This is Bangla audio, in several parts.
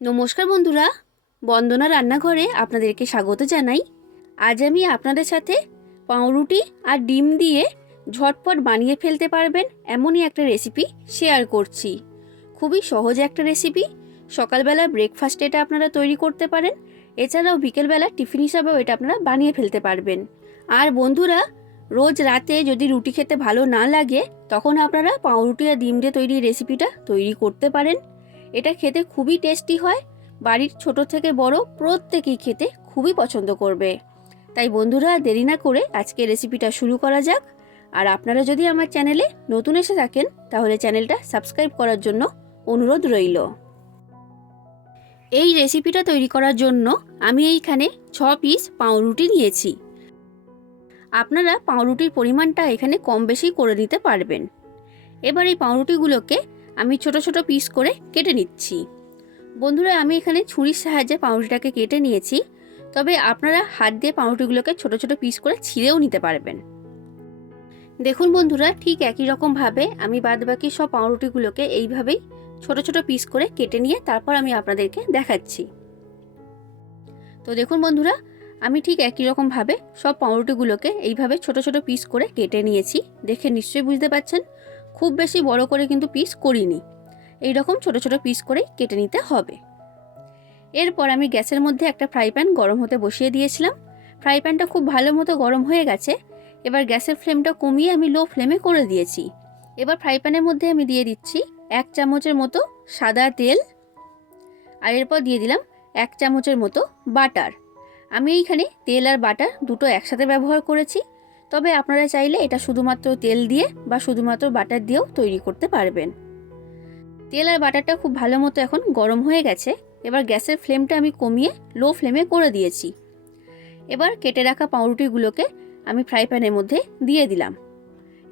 নমস্কার বন্ধুরা, বন্দনা রান্নাঘরে আপনাদেরকে স্বাগত জানাই। আজ আমি আপনাদের সাথে পাউরুটি আর ডিম দিয়ে ঝটপট বানিয়ে ফেলতে পারবেন এমনই একটা রেসিপি শেয়ার করছি। খুবই সহজ একটা রেসিপি সকালবেলা ব্রেকফাস্টে এটা আপনারা তৈরি করতে পারেন। এছাড়াও বিকেলবেলা টিফিন হিসাবেও এটা আপনারা বানিয়ে ফেলতে পারবেন। আর বন্ধুরা, রোজ রাতে যদি রুটি খেতে ভালো না লাগে, তখন আপনারা পাউরুটি আর ডিম দিয়ে তৈরি রেসিপিটা তৈরি করতে পারেন। এটা খেতে খুবই টেস্টি হয়। বাড়ির ছোট থেকে বড় প্রত্যেকেই খেতে খুবই পছন্দ করবে। তাই বন্ধুরা, দেরি না করে আজকে রেসিপিটা শুরু করা যাক। আর আপনারা যদি আমার চ্যানেলে নতুন এসে থাকেন, তাহলে চ্যানেলটা সাবস্ক্রাইব করার জন্য অনুরোধ রইল। এই রেসিপিটা তৈরি করার জন্য আমি এইখানে ছ পিস পাউরুটি নিয়েছি। আপনারা পাউরুটির পরিমাণটা এখানে কম বেশি করে দিতে পারবেন। এবার এই পাউরুটিগুলোকে আমি ছোট ছোট পিস করে কেটে নিচ্ছি। বন্ধুরা, আমি এখানে ছুরির সাহায্যে পাউরুটিটাকে কেটে নিয়েছি। তবে আপনারা হাত দিয়ে পাউরুটিগুলোকে ছোট ছোট পিস করে ছিঁড়েও নিতে পারবেন। দেখুন বন্ধুরা, ঠিক একই রকমভাবে আমি বাদবাকি সব পাউরুটিগুলোকে এইভাবেই ছোট ছোট পিস করে কেটে নিয়ে তারপর আমি আপনাদেরকে দেখাচ্ছি। তো দেখুন বন্ধুরা, আমি ঠিক একই রকমভাবে সব পাউরুটিগুলোকে এইভাবে ছোট ছোট পিস করে কেটে নিয়েছি। দেখে নিশ্চয়ই বুঝতে পারছেন। খুব বেশি বড় করে কিন্তু পিস করিনি। এই রকম ছোট ছোট পিস করেই কেটে নিতে হবে। এরপর আমি গ্যাসের মধ্যে একটা ফ্রাই প্যান গরম হতে বসিয়ে দিয়েছিলাম। ফ্রাই প্যানটা খুব ভালো মতো গরম হয়ে গেছে। এবার গ্যাসের ফ্লেমটা কমিয়ে আমি লো ফ্লেমে করে দিয়েছি। এবার ফ্রাই প্যানের মধ্যে আমি দিয়ে দিচ্ছি এক চামচের মতো সাদা তেল। আর এরপর দিয়ে দিলাম এক চামচের মতো বাটার আমি এইখানে তেল আর বাটার দুটো একসাথে ব্যবহার করেছি। তবে আপনারা চাইলে এটা শুধুমাত্র তেল দিয়ে বা শুধুমাত্র বাটার দিয়েও তৈরি করতে পারবেন। তেল আর বাটারটা খুব ভালো মতো এখন গরম হয়ে গেছে। এবার গ্যাসের ফ্লেমটা আমি কমিয়ে লো ফ্লেমে করে দিয়েছি। এবার কেটে রাখা পাউরুটিগুলোকে আমি ফ্রাই প্যানের মধ্যে দিয়ে দিলাম।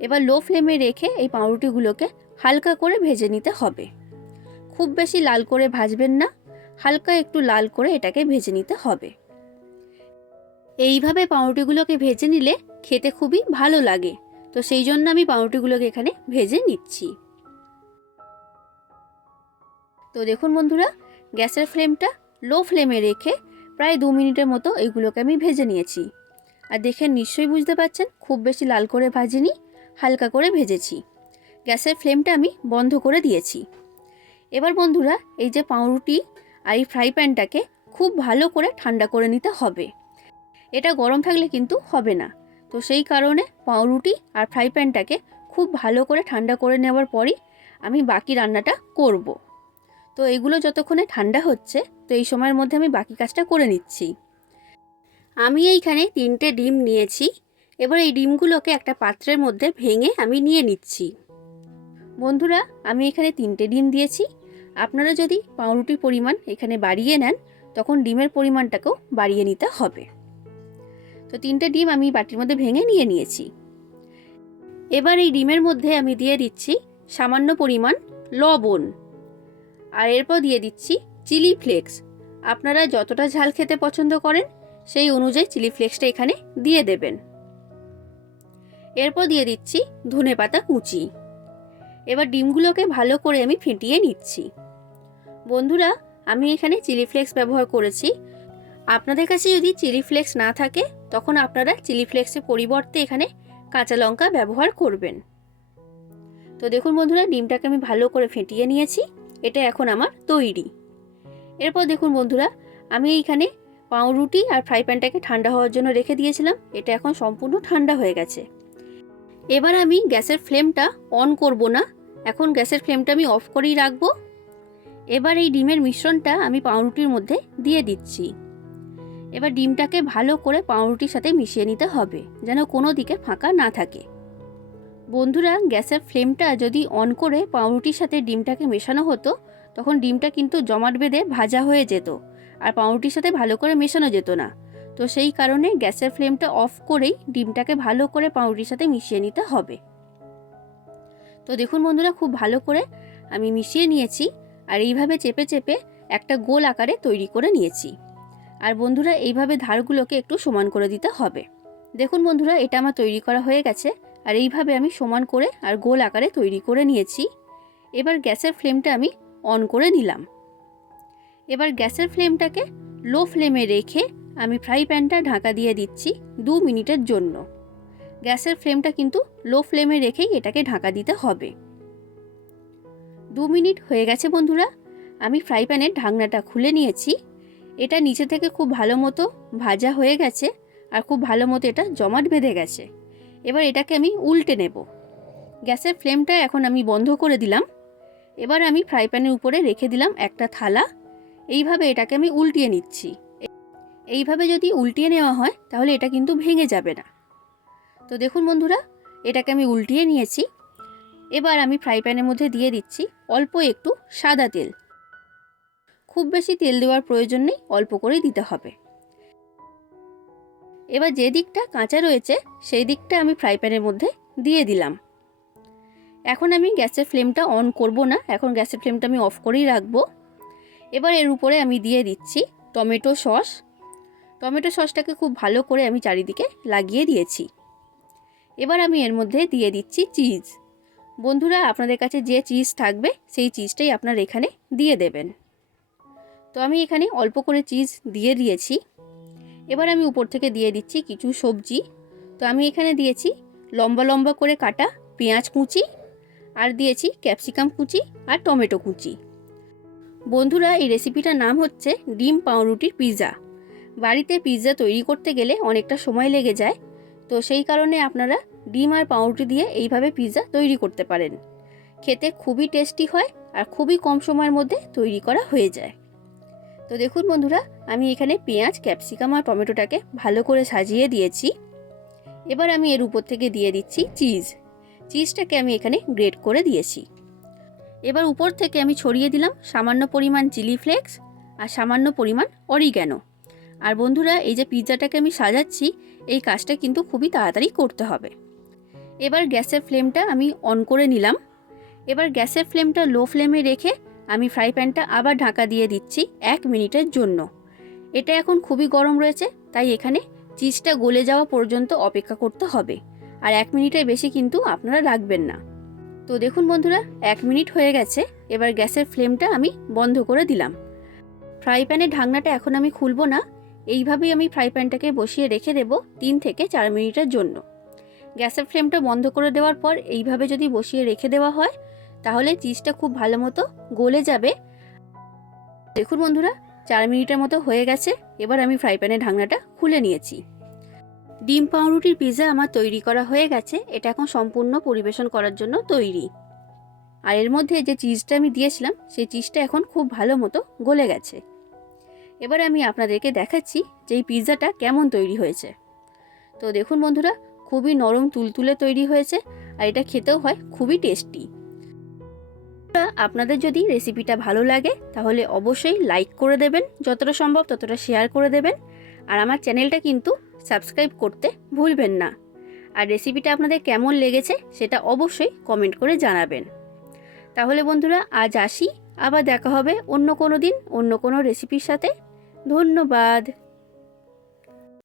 এবার লো ফ্লেমে রেখে এই পাউরুটিগুলোকে হালকা করে ভেজে নিতে হবে। খুব বেশি লাল করে ভাজবেন না, হালকা একটু লাল করে এটাকে ভেজে নিতে হবে। এইভাবে পাউরুটিগুলোকে ভেজে নিলে খেতে খুবই ভালো লাগে। তো সেই জন্য আমি পাউরুটিগুলোকে এখানে ভেজে নিচ্ছি। তো দেখুন বন্ধুরা, গ্যাসের ফ্লেমটা লো ফ্লেমে রেখে প্রায় দু মিনিটের মতো এইগুলোকে আমি ভেজে নিয়েছি। আর দেখে নিশ্চয়ই বুঝতে পারছেন খুব বেশি লাল করে ভাজিনি, হালকা করে ভেজেছি। গ্যাসের ফ্লেমটা আমি বন্ধ করে দিয়েছি। এবার বন্ধুরা, এই যে পাউরুটি আর এই ফ্রাই প্যানটাকে খুব ভালো করে ঠান্ডা করে নিতে হবে। এটা গরম থাকলে কিন্তু হবে না। তো সেই কারণে পাউরুটি আর ফ্রাই প্যানটাকে খুব ভালো করে ঠান্ডা করে নেওয়ার পরই আমি বাকি রান্নাটা করব। তো এগুলো যতক্ষণে ঠান্ডা হচ্ছে, তো এই সময়ের মধ্যে আমি বাকি কাজটা করে নিচ্ছি। আমি এইখানে তিনটে ডিম নিয়েছি। এবার এই ডিমগুলোকে একটা পাত্রের মধ্যে ভেঙে আমি নিয়ে নিচ্ছি। বন্ধুরা, আমি এখানে তিনটে ডিম দিয়েছি। আপনারা যদি পাউরুটির পরিমাণ এখানে বাড়িয়ে নেন, তখন ডিমের পরিমাণটাকেও বাড়িয়ে নিতে হবে। তো তিনটে ডিম আমি বাটির মধ্যে ভেঙে নিয়ে নিয়েছি। এবার এই ডিমের মধ্যে আমি দিয়ে দিচ্ছি সামান্য পরিমাণ লবণ। আর এরপর দিয়ে দিচ্ছি চিলি ফ্লেক্স। আপনারা যতটা ঝাল খেতে পছন্দ করেন, সেই অনুযায়ী চিলি ফ্লেক্সটা এখানে দিয়ে দেবেন। এরপর দিয়ে দিচ্ছি ধনে পাতা কুচি। এবার ডিমগুলোকে ভালো করে আমি ফেটিয়ে নিচ্ছি। বন্ধুরা, আমি এখানে চিলি ফ্লেক্স ব্যবহার করেছি। আপনাদের কাছে যদি চিলি ফ্লেক্স না থাকে, তখন আপনারা চিলি ফ্লেক্সের পরিবর্তে এখানে কাঁচা লঙ্কা ব্যবহার করবেন। তো দেখুন বন্ধুরা, ডিমটাকে আমি ভালো করে ফেটিয়ে নিয়েছি। এটা এখন আমার তৈরি। এরপর দেখুন বন্ধুরা, আমি এইখানে পাউরুটি আর ফ্রাই প্যানটাকে ঠান্ডা হওয়ার জন্য রেখে দিয়েছিলাম। এটা এখন সম্পূর্ণ ঠান্ডা হয়ে গেছে। এবার আমি গ্যাসের ফ্লেমটা অন করব না। এখন গ্যাসের ফ্লেমটা আমি অফ করেই রাখব। এবার এই ডিমের মিশ্রণটা আমি পাউরুটির মধ্যে দিয়ে দিচ্ছি। এবার ডিমটাকে ভালো করে পাউরুটির সাথে মিশিয়ে নিতে হবে, যেন কোনো দিকে ফাঁকা না থাকে। বন্ধুরা, গ্যাসের ফ্লেমটা যদি অন করে পাউরুটির সাথে ডিমটাকে মেশানো হতো, তখন ডিমটা কিন্তু জমাট বেঁধে ভাজা হয়ে যেত, আর পাউরুটির সাথে ভালো করে মেশানো যেত না। তো সেই কারণে গ্যাসের ফ্লেমটা অফ করেই ডিমটাকে ভালো করে পাউরুটির সাথে মিশিয়ে নিতে হবে। তো দেখুন বন্ধুরা, খুব ভালো করে আমি মিশিয়ে নিয়েছি, আর এইভাবে চেপে চেপে একটা গোল আকারে তৈরি করে নিয়েছি। আর বন্ধুরা, এইভাবে ধারগুলোকে একটু সমান করে দিতে হবে। দেখুন বন্ধুরা, এটা আমার তৈরি করা হয়ে গেছে, আর এইভাবে আমি সমান করে আর গোল আকারে তৈরি করে নিয়েছি। এবার গ্যাসের ফ্লেমটা আমি অন করে নিলাম। এবার গ্যাসের ফ্লেমটাকে লো ফ্লেমে রেখে আমি ফ্রাই প্যানটা ঢাকা দিয়ে দিচ্ছি দু মিনিটের জন্য। গ্যাসের ফ্লেমটা কিন্তু লো ফ্লেমে রেখেই এটাকে ঢাকা দিতে হবে। দু মিনিট হয়ে গেছে বন্ধুরা, আমি ফ্রাই প্যানের ঢাকনাটা খুলে নিয়েছি। এটা নিচে থেকে খুব ভালো মতো ভাজা হয়ে গেছে আর খুব ভালো মতো এটা জমাট বেঁধে গেছে। এবার এটাকে আমি উল্টে নেব। গ্যাসের ফ্লেমটা এখন আমি বন্ধ করে দিলাম। এবার আমি ফ্রাই প্যানের উপরে রেখে দিলাম একটা থালা। এইভাবে এটাকে আমি উল্টিয়ে নিচ্ছি। এইভাবে যদি উল্টিয়ে নেওয়া হয়, তাহলে এটা কিন্তু ভেঙে যাবে না। তো দেখুন বন্ধুরা, এটাকে আমি উল্টিয়ে নিয়েছি। এবার আমি ফ্রাই প্যানের মধ্যে দিয়ে দিচ্ছি অল্প একটু সাদা তেল। খুব বেশি তেল দেওয়ার প্রয়োজন নেই, অল্প করে দিতে হবে। এবার যে দিকটা কাঁচা রয়েছে, সেই দিকটা আমি ফ্রাই প্যানের মধ্যে দিয়ে দিলাম। এখন আমি গ্যাসের ফ্লেমটা অন করব না, এখন গ্যাসের ফ্লেমটা আমি অফ করেই রাখব। এবার এর উপরে আমি দিয়ে দিচ্ছি টমেটো সস। টমেটো সসটাকে খুব ভালো করে আমি চারিদিকে লাগিয়ে দিয়েছি। এবার আমি এর মধ্যে দিয়ে দিচ্ছি চিজ। বন্ধুরা, আপনাদের কাছে যে চিজ থাকবে, সেই চিজটাই আপনার এখানে দিয়ে দেবেন। তো আমি এখানে অল্প করে চিজ দিয়ে দিয়েছি। এবার আমি উপর থেকে দিয়ে দিচ্ছি কিছু সবজি। তো আমি এখানে দিয়েছি লম্বা লম্বা করে কাটা পেঁয়াজ কুচি আর দিয়েছি ক্যাপসিকাম কুচি আর টমেটো কুচি। বন্ধুরা, এই রেসিপিটার নাম হচ্ছে ডিম পাউরুটির পিৎজা বাড়িতে পিৎজা তৈরি করতে গেলে অনেকটা সময় লেগে যায়। তো সেই কারণে আপনারা ডিম আর পাউরুটি দিয়ে এইভাবে পিৎজা তৈরি করতে পারেন। খেতে খুবই টেস্টি হয় আর খুবই কম সময়ের মধ্যে তৈরি করা হয়ে যায়। তো দেখুন বন্ধুরা, আমি এখানে পেঁয়াজ, ক্যাপসিকাম আর টমেটোটাকে ভালো করে সাজিয়ে দিয়েছি। এবার আমি এর উপর থেকে দিয়ে দিচ্ছি চিজ। চিজটাকে আমি এখানে গ্রেট করে দিয়েছি। এবার উপর থেকে আমি ছড়িয়ে দিলাম সামান্য পরিমাণ চিলি ফ্লেক্স আর সামান্য পরিমাণ অরিগ্যানো। আর বন্ধুরা, এই যে পিৎজাটাকে আমি সাজাচ্ছি, এই কাজটা কিন্তু খুবই তাড়াতাড়ি করতে হবে। এবার গ্যাসের ফ্লেমটা আমি অন করে নিলাম। এবার গ্যাসের ফ্লেমটা লো ফ্লেমে রেখে আমি ফ্রাই প্যানটা আবার ঢাকা দিয়ে দিচ্ছি এক মিনিটের জন্য। এটা এখন খুবই গরম রয়েছে, তাই এখানে চিজটা গলে যাওয়া পর্যন্ত অপেক্ষা করতে হবে। আর এক মিনিটের বেশি কিন্তু আপনারা রাখবেন না। তো দেখুন বন্ধুরা, এক মিনিট হয়ে গেছে, এবার গ্যাসের ফ্লেমটা আমি বন্ধ করে দিলাম। ফ্রাই প্যানের ঢাকনাটা এখন আমি খুলবো না, এইভাবেই আমি ফ্রাই প্যানটাকে বসিয়ে রেখে দেব তিন থেকে চার মিনিটের জন্য। গ্যাসের ফ্লেমটা বন্ধ করে দেওয়ার পর এইভাবে যদি বসিয়ে রেখে দেওয়া হয় তাহলে চিজটা খুব ভালো মতো গলে যাবে। দেখুন বন্ধুরা, চার মিনিটের মতো হয়ে গেছে। এবার আমি ফ্রাই প্যানের ঢাকনাটা খুলে নিয়েছি। ডিম পাউরুটির পিৎজা আমার তৈরি করা হয়ে গেছে। এটা এখন সম্পূর্ণ পরিবেশন করার জন্য তৈরি। আর এর মধ্যে যে চিজটা আমি দিয়েছিলাম, সেই চিজটা এখন খুব ভালো মতো গলে গেছে। এবার আমি আপনাদেরকে দেখাচ্ছি যে এই পিৎজাটা কেমন তৈরি হয়েছে। তো দেখুন বন্ধুরা, খুবই নরম, তুলতুলে তৈরি হয়েছে। আর এটা খেতেও হয়, খুবই টেস্টি আপনাদের যদি রেসিপিটা ভালো লাগে, তাহলে অবশ্যই লাইক করে দেবেন। যতটা সম্ভব ততটা শেয়ার করে দেবেন। আর আমার চ্যানেলটা কিন্তু সাবস্ক্রাইব করতে ভুলবেন না। আর রেসিপিটা আপনাদের কেমন লেগেছে, সেটা অবশ্যই কমেন্ট করে জানাবেন। তাহলে বন্ধুরা, আজ আসি। আবার দেখা হবে অন্য কোনো দিন, অন্য কোনো রেসিপির সাথে। ধন্যবাদ।